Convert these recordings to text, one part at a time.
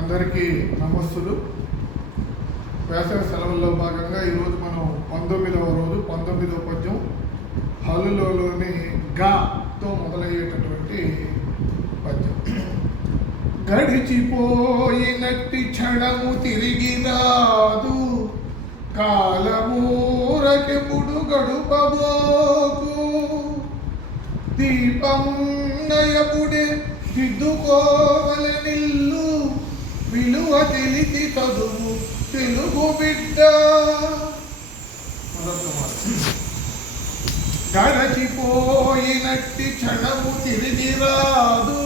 అందరికీ నమస్సులు. వేసవి సెలవుల్లో భాగంగా ఈరోజు మనం 19వ రోజు 19వ పద్యం హల్లులోని గాతో మొదలయ్యేటటువంటి పద్యం. గడిచిపోయినట్టి క్షణము తిరిగి రాదు, కాలమూరకెప్పుడు గడుపబోకు, దీపమున్నయపుడే దిద్దుకోవలనిల్లు, విలువ తెలిసి చదువు తెలుగు బిడ్డ. గడచిపోయినట్టి క్షణము తిరిగి రాదు,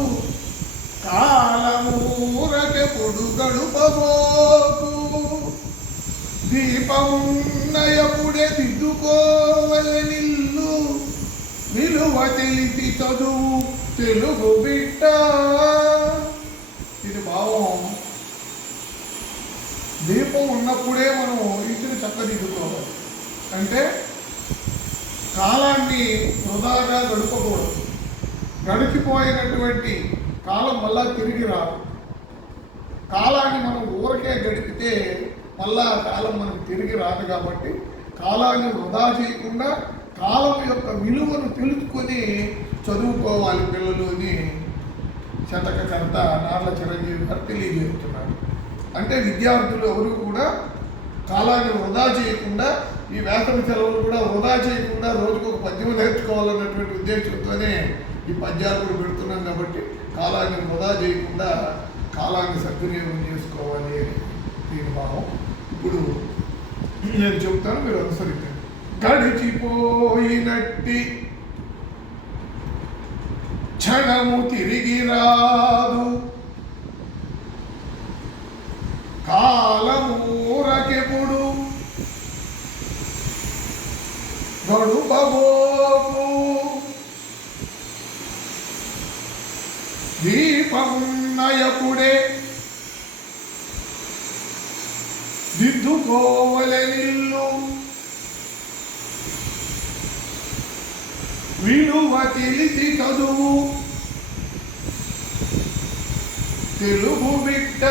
కాలమూరకెప్పుడు గడుపబోకు, దీపమున్నయపుడే దిద్దుకోవలనిల్లు, విలువ తెలిసి చదువు తెలుగు బిడ్డ. ఇది భావం. దీపం ఉన్నప్పుడే మనం ఇంటిని చక్కదిద్దుకోవాలి. అంటే కాలాన్ని వృధాగా గడపకూడదు. గడిచిపోయినటువంటి కాలం మళ్ళా తిరిగి రాదు. కాలాన్ని మనం ఊరకే గడిపితే మళ్ళా కాలం మనకు తిరిగి రాదు. కాబట్టి కాలాన్ని వృధా చేయకుండా కాలం యొక్క విలువను తెలుసుకొని చదువుకోవాలి పిల్లలు అని శతకకర్త నార్ల చిరంజీవి గారు తెలియజేస్తున్నారు. అంటే విద్యార్థులు ఎవరు కూడా కాలాన్ని వృధా చేయకుండా, ఈ వేసవి సెలవులు కూడా వృధా చేయకుండా రోజుకు ఒక పద్యం నేర్చుకోవాలన్నటువంటి ఉద్దేశంతోనే ఈ పద్యాలు కూడా పెడుతున్నాం. కాబట్టి కాలాన్ని వృధా చేయకుండా కాలాన్ని సద్వినియోగం చేసుకోవాలి అని దీని భావం. ఇప్పుడు నేను చెప్తాను, మీరు అనుసరించండి. గడిచిపోయినట్టి క్షణము తిరిగి రాదు, కాలమూరకెప్పుడు గడుపబోకు, దీపమున్నయపుడే దిద్దుకోవలనిల్లు, విలువ తెలిసి చదువు తెలుగు బిడ్డ.